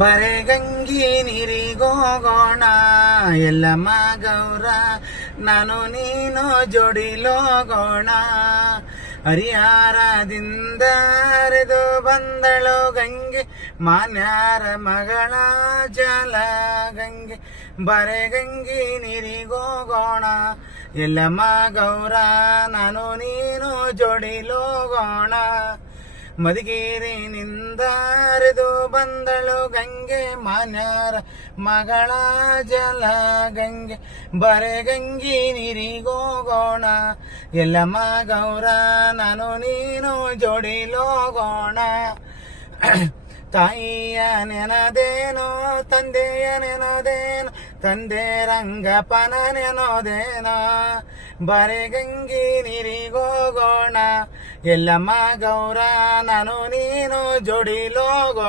ಬರೆಗಂಗಿ ನೀರಿಗೋಗೋಣ ಎಲ್ಲಮ್ಮ ಗೌರ ನಾನು ನೀನು ಜೋಡಿಲೋಗೋಣ. ಹರಿಹರದಿಂದ ಹರಿದು ಬಂದಳು ಗಂಗೆ ಮಾನ್ಯಾರ ಮಗಳ ಜಲ ಗಂಗೆ. ಬರೆಗಂಗಿ ನೀರಿಗೋಗೋಣ ಎಲ್ಲಮ್ಮ ಗೌರ ನಾನು ನೀನು ಜೋಡಿಲೋಗೋಣ. ಮಧುಗಿರಿನಿಂದ ಹರಿದು ಬಂದಳು ಗಂಗೆ ಮಾನ್ಯಾರ ಮಗಳ ಜಲ ಗಂಗೆ. ಬರೆಗಂಗಿ ನೀರಿಗೋಗೋಣ ಎಲ್ಲಮ್ಮ ಗೌರ ನಾನು ನೀನು ಜೋಡಿಲೋಗೋಣ. ತಾಯಿಯ ನೆನದೇನೋ ತಂದೆಯ ನೆನೋದೇನೋ ತಂದೆ ರಂಗಪ್ಪನ ನೆನೋದೇನೋ. ಬರೆಗಂಗಿ ನೀರಿಗೋಗೋಣ ಎಲ್ಲಮ್ಮ ಗೌರ ನಾನು ನೀನು ಜೋಡಿಲೋಗೋಣ.